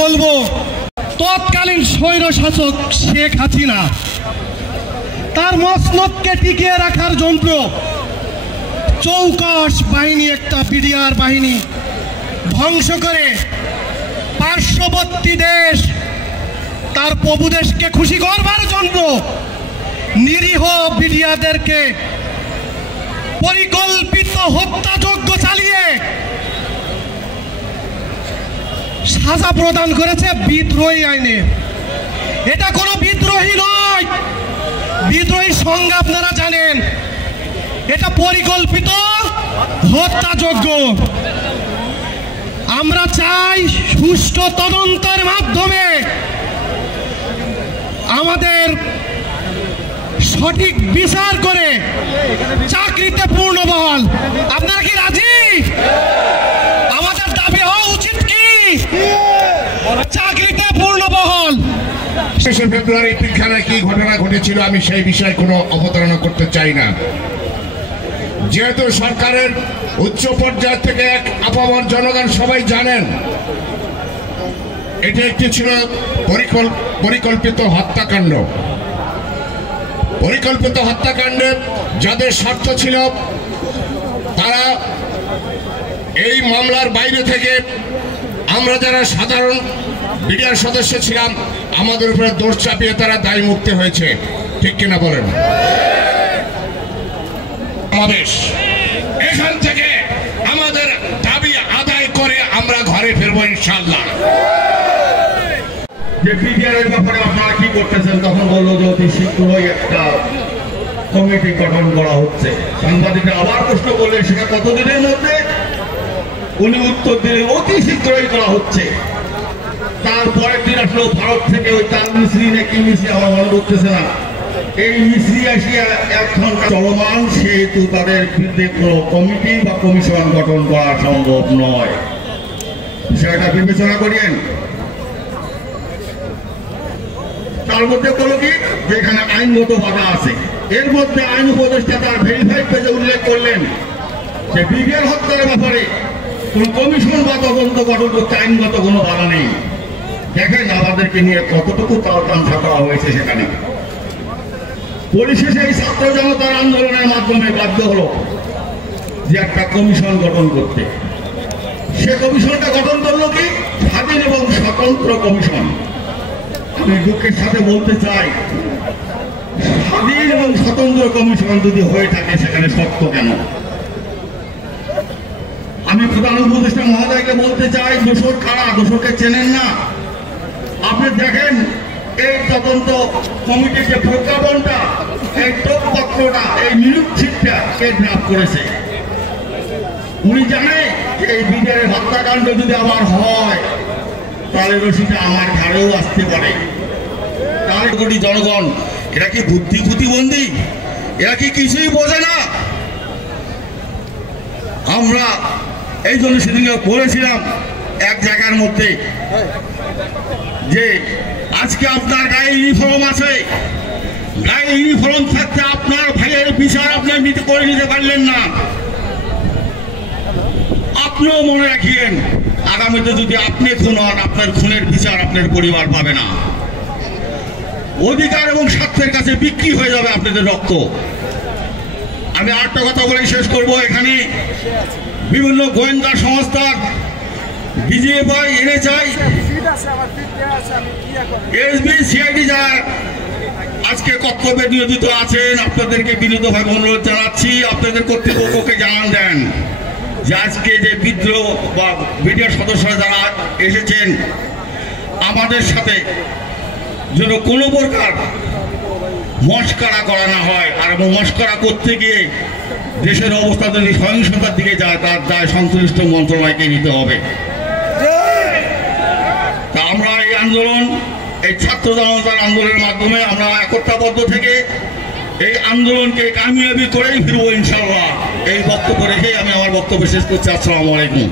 বলবো, তৎকালীন স্বৈরশাসক শেখ হাসিনা তার মসনদকে টিকিয়ে রাখার জন্য চৌকস বাহিনী, একটা বিডিআর বাহিনী ধ্বংস করে পার্শ্ববর্তী দেশ তার প্রভু দেশকে খুশি করবার জন্য নিরীহ বিডিআরদেরকে পরিকল্পিত হত্যাযজ্ঞ চালিয়ে সাজা প্রদান করেছে বিদ্রোহী আইনে। এটা কোনো বিদ্রোহী নয়, বিদ্রোহীর সংজ্ঞা আপনারা জানেন, এটা পরিকল্পিত হত্যাযজ্ঞ। আমরা চাই সুষ্ঠু তদন্তের মাধ্যমে আমাদের সঠিক বিচার করে চাকরিতে পূর্ণবহাল। আপনারা কি রাজি? আমাদের দাবি হওয়া উচিত কি চাকরিতে পূর্ণবহাল। ২৬ ফেব্রুয়ারি পিলখানায় কি ঘটনা ঘটেছিল আমি সেই বিষয়ে কোনো অবতারণা করতে চাই না। যেহেতু সরকারের উচ্চ পর্যায় থেকে এক আপামর জনগণ সবাই জানেন এটি একটি ছিল পরিকল্পিত হত্যাকাণ্ড। পরিকল্পিত হত্যাকাণ্ডে যাদের স্বার্থ ছিল তারা এই মামলার বাইরে থেকে আমরা যারা সাধারণ বিডিআর সদস্য ছিলাম আমাদের উপরে দোষ চাপিয়ে তারা দায় মুক্তি হয়েছে, ঠিক কিনা বলেন? সমাবেশ এখান থেকে আমাদের দাবি আদায় করে আমরা ঘরে ফিরবো ইনশাআল্লাহ। যে বিডিআরের ব্যাপারে আপনারা কি করতেছেন, তখন বললো যে অতি শীঘ্রই একটা কমিটি গঠন করা হচ্ছে। সাংবাদিকরা আবার প্রশ্ন করলেন সেটা কতদিনের মধ্যে? উনি উত্তর দিলেন অতি শীঘ্রই করা হচ্ছে। তারপরের দিন আসলো ভারত থেকে ওই তার মিস্ত্রি নাকি মিস্ত্রি আমার মনে করতেছে না, এই মিস্ত্রি আসিয়া 1 ঘন্টা চলমান, সেহেতু তাদের বিরুদ্ধে কোনো কমিটি বা কমিশন গঠন করা সম্ভব নয়। বিষয়টা বিবেচনা করিয়েন। তার মধ্যে কোনো কি যেখানে আইনগত বাধা আছে, এর মধ্যে আইন উপদেষ্টা তার ভেরিফাইড পেজে উল্লেখ করলেন যে বিডিআর হত্যার ব্যাপারে কোন কমিশন বা তদন্ত গঠন করতে আইনগত কোনো বাধা নেই। দেখেন আমাদেরকে নিয়ে কতটুকু তালতামসা করা হয়েছে সেখানে। পরিশেষে এই ছাত্র জনতার আন্দোলনের মাধ্যমে বাধ্য হলো যে একটা কমিশন গঠন করতে। সে কমিশনটা গঠন করলো কি স্বাধীন এবং স্বতন্ত্র কমিশন। আমি দুঃখের সাথে বলতে চাই, স্বাধীন এবং স্বতন্ত্র কমিশন যদি হয়ে থাকে সেখানে শর্ত কেন? আমি প্রধান উপদেষ্টা মহোদয়কে বলতে চাই, দোষর কারা? দোষরকে চেনেন না? আপনি দেখেন এই তদন্ত কমিটির যে প্রজ্ঞাপনটা, এই টোপপত্রটা, এই নিরুচ্ছিদটা কে ড্রাফট করেছে? উনি জানে যে এই বিডিআরের হত্যাকাণ্ড যদি আবার হয় তাহলে রশিটা আমার ঘাড়েও আসতে পারে। তাহলে কোটি জনগণ এরা কি বুদ্ধি প্রতিবন্ধী? এরা কি কিছুই বোঝে না? আমরা এই জন্য সেদিনকে বলেছিলাম এক জায়গার মধ্যে যে আজকে আপনার গায়ে ইউনিফর্ম আছে, গায়ে ইউনিফর্ম থাকতে আপনার ভাইয়ের বিচার আপনি করে নিতে পারলেন না। আপনিও মনে রাখিয়েন, আগামীতে যদি আপনি খুন হন আপনার খুনের বিচার আপনার পরিবার পাবে না। অধিকার এবং স্বার্থের কাছে বিক্রি হয়ে যাবে আপনাদের রক্ত। আমি আরেকটা কথা বলে শেষ করব। এখানে বিভিন্ন গোয়েন্দা সংস্থা, বিজিএফআই, এনএসআই, এসবি, সিআইডি যারা আজকে কর্তব্যে নিয়োজিত আছেন আপনাদেরকে বিনীতভাবে অনুরোধ জানাচ্ছি, আপনাদের কর্তৃপক্ষকে জানান দেন যে আজকে যে বিদ্রোহ বা বিডিআর সদস্যরা যারা এসেছেন আমাদের সাথে যেন কোনো প্রকার মস্করা করা না হয়। আর মস্করা করতে গিয়ে দেশের অবস্থা যদি সহিংসতার দিকে যায় তার দায় সংশ্লিষ্ট মন্ত্রণালয়কে নিতে হবে। তা আমরা এই আন্দোলন, এই ছাত্র জনতার আন্দোলনের মাধ্যমে আমরা একতাবদ্ধ থেকে এই আন্দোলনকে কামিয়াবি করেই ফিরবো ইনশাআল্লাহ। এই বক্তব্য রেখে আমি আমার বক্তব্য শেষ করছি। আসসালামু আলাইকুম।